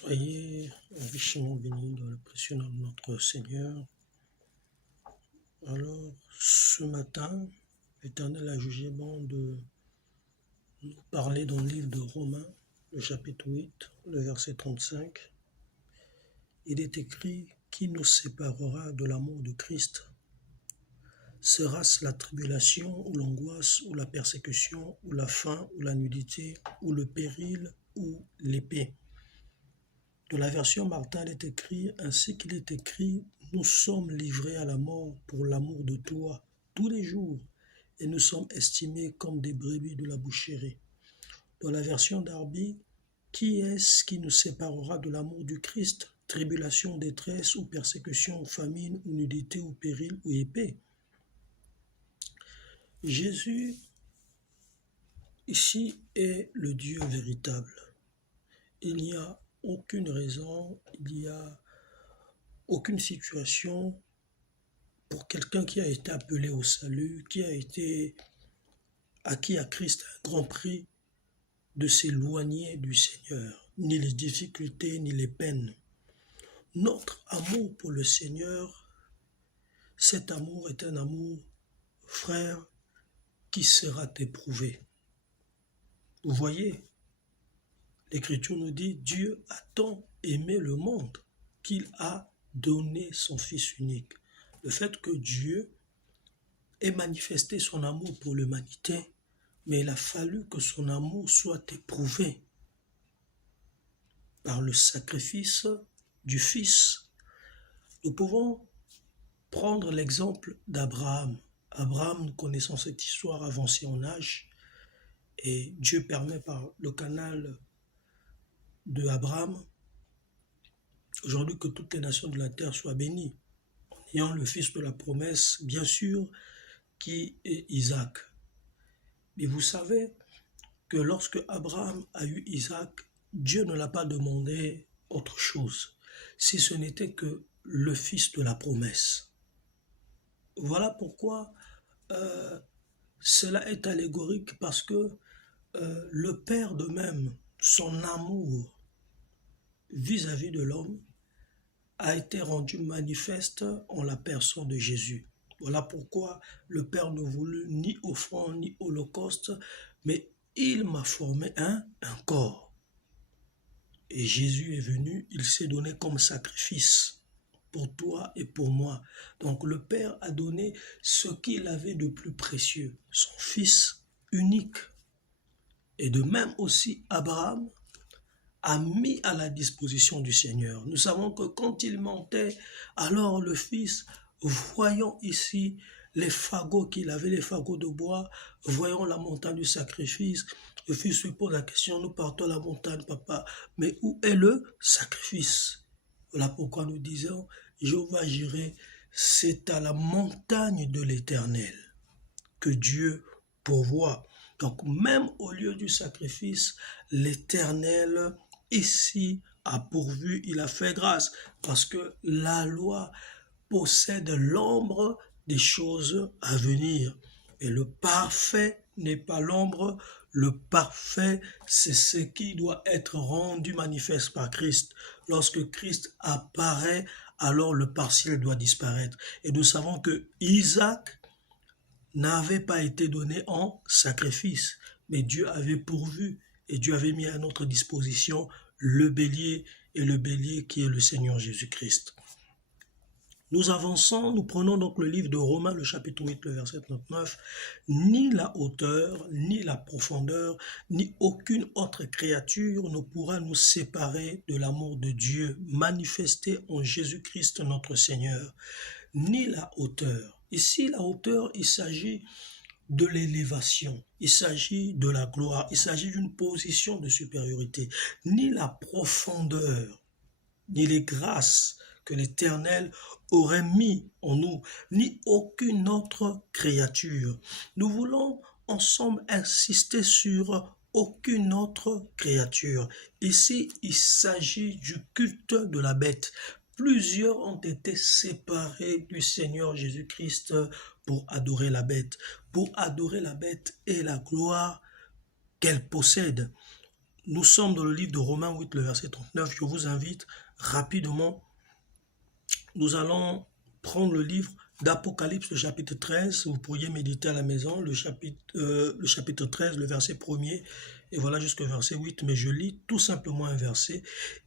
Soyez richement bénis dans le précieux nom de notre Seigneur. Alors, ce matin, l'Éternel a jugé bon de nous parler dans le livre de Romains, le chapitre 8, le verset 35. Il est écrit « Qui nous séparera de l'amour de Christ? Sera-ce la tribulation ou l'angoisse ou la persécution ou la faim ou la nudité ou le péril ou l'épée ?» De la version Martin, il est écrit « Ainsi qu'il est écrit, nous sommes livrés à la mort pour l'amour de toi tous les jours, et nous sommes estimés comme des brebis de la boucherie. » Dans la version Darby, « Qui est-ce qui nous séparera de l'amour du Christ? Tribulation, détresse ou persécution, famine ou nudité ou péril ou épée ?» Jésus, ici, est le Dieu véritable. Il n'y a aucune raison, il n'y a aucune situation pour quelqu'un qui a été appelé au salut, qui a été acquis à Christ un grand prix, de s'éloigner du Seigneur, ni les difficultés, ni les peines. Notre amour pour le Seigneur, cet amour est un amour, frère, qui sera éprouvé. Vous voyez, l'Écriture nous dit, Dieu a tant aimé le monde qu'il a donné son Fils unique. Le fait que Dieu ait manifesté son amour pour l'humanité, mais il a fallu que son amour soit éprouvé par le sacrifice du Fils. Nous pouvons prendre l'exemple d'Abraham. Abraham, nous connaissons cette histoire avancée en âge, et Dieu permet par le canal de Abraham, aujourd'hui que toutes les nations de la terre soient bénies, en ayant le fils de la promesse, bien sûr, qui est Isaac. Mais vous savez que lorsque Abraham a eu Isaac, Dieu ne l'a pas demandé autre chose, si ce n'était que le fils de la promesse. Voilà pourquoi cela est allégorique, parce que le Père de même, son amour vis-à-vis de l'homme, a été rendu manifeste en la personne de Jésus. Voilà pourquoi le Père ne voulut ni offrande ni holocauste, mais il m'a formé un corps. Et Jésus est venu, il s'est donné comme sacrifice pour toi et pour moi. Donc le Père a donné ce qu'il avait de plus précieux, son Fils unique. Et de même aussi Abraham a mis à la disposition du Seigneur. Nous savons que quand il mentait, alors le Fils, voyant ici les fagots qu'il avait, les fagots de bois, voyant la montagne du sacrifice, le Fils lui pose la question, nous partons à la montagne, papa, mais où est le sacrifice? Voilà pourquoi nous disons, Jéhovah Jireh, c'est à la montagne de l'Éternel que Dieu pourvoit. Donc même au lieu du sacrifice, l'Éternel ici a pourvu, il a fait grâce, parce que la loi possède l'ombre des choses à venir. Et le parfait n'est pas l'ombre, le parfait, c'est ce qui doit être rendu manifeste par Christ. Lorsque Christ apparaît, alors le partiel doit disparaître. Et nous savons que Isaac n'avait pas été donné en sacrifice, mais Dieu avait pourvu et Dieu avait mis à notre disposition le bélier, et le bélier qui est le Seigneur Jésus-Christ. Nous avançons, nous prenons donc le livre de Romains, le chapitre 8, le verset 39. Ni la hauteur, ni la profondeur, ni aucune autre créature ne pourra nous séparer de l'amour de Dieu manifesté en Jésus-Christ notre Seigneur. Ni la hauteur. Ici, la hauteur, il s'agit de l'élévation, il s'agit de la gloire, il s'agit d'une position de supériorité. Ni la profondeur, ni les grâces que l'Éternel aurait mis en nous, ni aucune autre créature. Nous voulons ensemble insister sur aucune autre créature. Ici, il s'agit du culte de la bête. Plusieurs ont été séparés du Seigneur Jésus-Christ pour adorer la bête et la gloire qu'elle possède. Nous sommes dans le livre de Romains 8, le verset 39. Je vous invite rapidement. Nous allons prendre le livre d'Apocalypse, le chapitre 13. Vous pourriez méditer à la maison, le chapitre 13, le verset 1er. Et voilà jusqu'au verset 8. Mais je lis tout simplement un verset.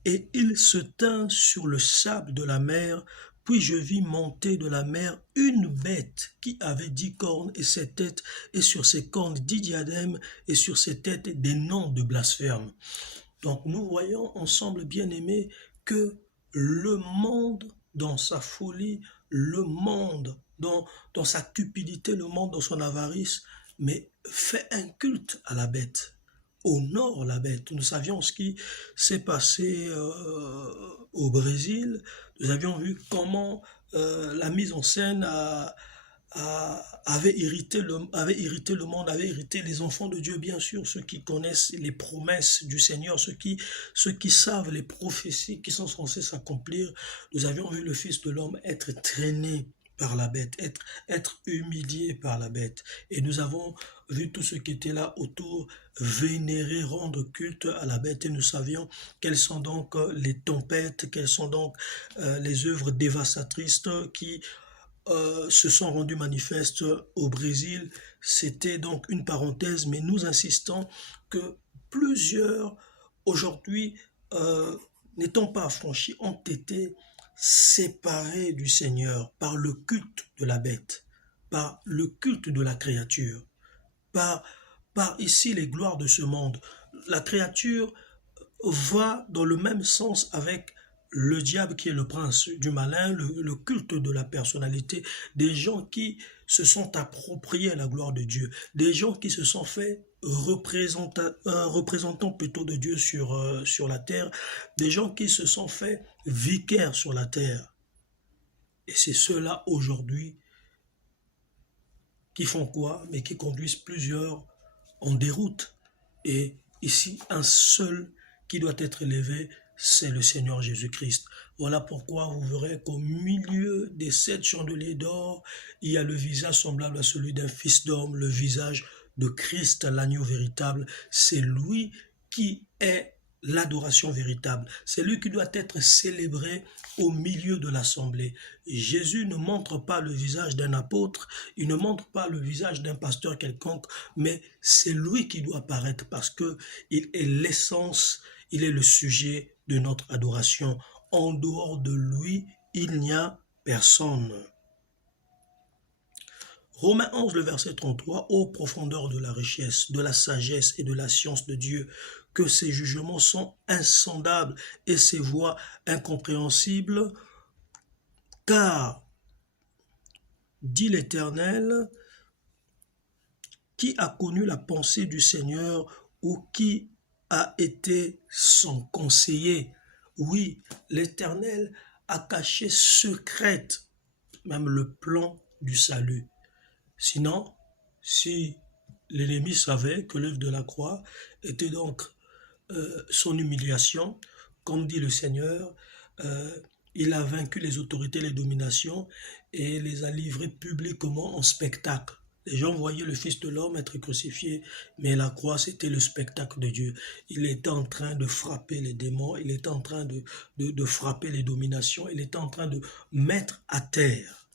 Et il se tint sur le sable de la mer. Puis je vis monter de la mer une bête qui avait 10 cornes et 7 têtes, et sur ses cornes 10 diadèmes, et sur ses têtes des noms de blasphème. Donc nous voyons ensemble, bien-aimés, que le monde dans sa folie, le monde dans sa cupidité, le monde dans son avarice, mais fait un culte à la bête, honore la bête. Nous savions ce qui s'est passé au Brésil. Nous avions vu comment la mise en scène avait irrité le monde, avait irrité les enfants de Dieu, bien sûr, ceux qui connaissent les promesses du Seigneur, ceux qui savent les prophéties qui sont censées s'accomplir. Nous avions vu le Fils de l'homme être traîné par la bête, être humilié par la bête. Et nous avons vu tout ce qui était là autour, vénérer, rendre culte à la bête. Et nous savions quelles sont donc les tempêtes, quelles sont donc les œuvres dévastatrices qui se sont rendus manifestes au Brésil. C'était donc une parenthèse, mais nous insistons que plusieurs, aujourd'hui, n'étant pas affranchis, ont été séparés du Seigneur par le culte de la bête, par le culte de la créature, par, par ici les gloires de ce monde. La créature va dans le même sens avec le diable qui est le prince du malin, le culte de la personnalité, des gens qui se sont appropriés la gloire de Dieu, des gens qui se sont fait représentants plutôt de Dieu sur la terre, des gens qui se sont fait vicaires sur la terre. Et c'est ceux-là aujourd'hui qui font quoi? Mais qui conduisent plusieurs en déroute. Et ici, un seul qui doit être élevé, c'est le Seigneur Jésus-Christ. Voilà pourquoi vous verrez qu'au milieu des 7 chandeliers d'or, il y a le visage semblable à celui d'un fils d'homme, le visage de Christ, l'agneau véritable. C'est lui qui est l'adoration véritable. C'est lui qui doit être célébré au milieu de l'assemblée. Jésus ne montre pas le visage d'un apôtre, il ne montre pas le visage d'un pasteur quelconque, mais c'est lui qui doit apparaître parce que il est l'essence, il est le sujet de notre adoration. En dehors de lui, il n'y a personne. Romains 11, le verset 33, ô profondeur de la richesse, de la sagesse et de la science de Dieu, que ses jugements sont insondables et ses voies incompréhensibles, car, dit l'Éternel, qui a connu la pensée du Seigneur ou qui a été son conseiller? Oui, l'Éternel a caché secrète même le plan du salut. Sinon, si l'ennemi savait que l'œuvre de la croix était donc son humiliation, comme dit le Seigneur, il a vaincu les autorités, les dominations et les a livrés publiquement en spectacle. Les gens voyaient le Fils de l'homme être crucifié, mais la croix, c'était le spectacle de Dieu. Il était en train de frapper les démons, il était en train de frapper les dominations, il était en train de mettre à terre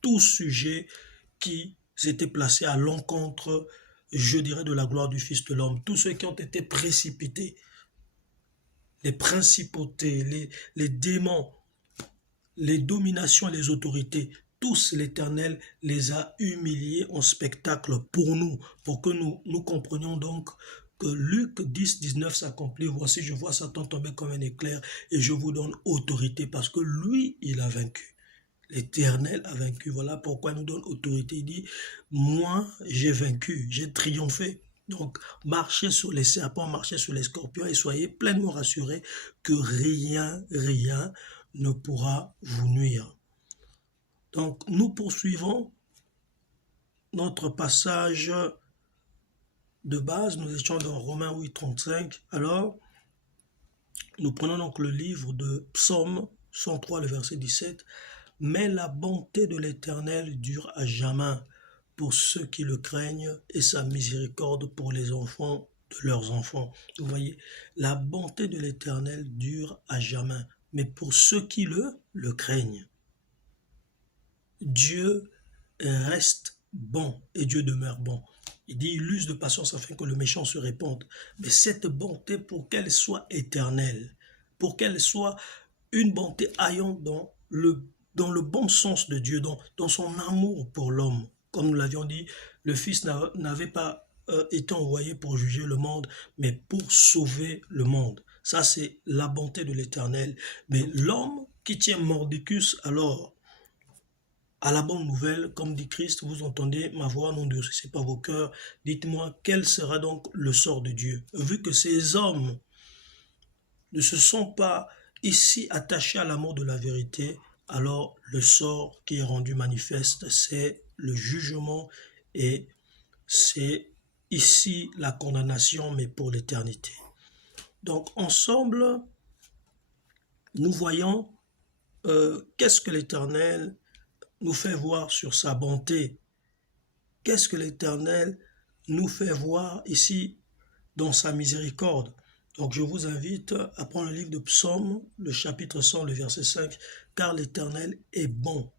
tout sujet qui s'était placé à l'encontre, je dirais, de la gloire du Fils de l'homme. Tous ceux qui ont été précipités, les principautés, les démons, les dominations et les autorités, tous l'Éternel les a humiliés en spectacle pour nous, pour que nous comprenions donc que Luc 10, 19 s'accomplit. Voici, je vois Satan tomber comme un éclair et je vous donne autorité parce que lui, il a vaincu. L'Éternel a vaincu. Voilà pourquoi il nous donne autorité. Il dit, moi, j'ai vaincu, j'ai triomphé. Donc, marchez sur les serpents, marchez sur les scorpions et soyez pleinement rassurés que rien ne pourra vous nuire. Donc, nous poursuivons notre passage de base. Nous étions dans Romains 8, 35. Alors, nous prenons donc le livre de Psaume 103, le verset 17. Mais la bonté de l'Éternel dure à jamais pour ceux qui le craignent et sa miséricorde pour les enfants de leurs enfants. Vous voyez, la bonté de l'Éternel dure à jamais, mais pour ceux qui le craignent, Dieu reste bon et Dieu demeure bon. Il dit, il use de patience afin que le méchant se répande. Mais cette bonté, pour qu'elle soit éternelle, pour qu'elle soit une bonté ayant dans le bon sens de Dieu, dans son amour pour l'homme. Comme nous l'avions dit, le Fils n'avait pas été envoyé pour juger le monde, mais pour sauver le monde. Ça, c'est la bonté de l'Éternel. Mais l'homme qui tient mordicus, alors, à la bonne nouvelle, comme dit Christ, vous entendez ma voix, n'endurcissez pas vos cœurs. Dites-moi, quel sera donc le sort de Dieu? Vu que ces hommes ne se sont pas ici attachés à l'amour de la vérité, alors le sort qui est rendu manifeste, c'est le jugement et c'est ici la condamnation, mais pour l'éternité. Donc ensemble, nous voyons qu'est-ce que l'Éternel nous fait voir sur sa bonté. Qu'est-ce que l'Éternel nous fait voir ici dans sa miséricorde. Donc je vous invite à prendre le livre de Psaume, le chapitre 100, le verset 5, car l'Éternel est bon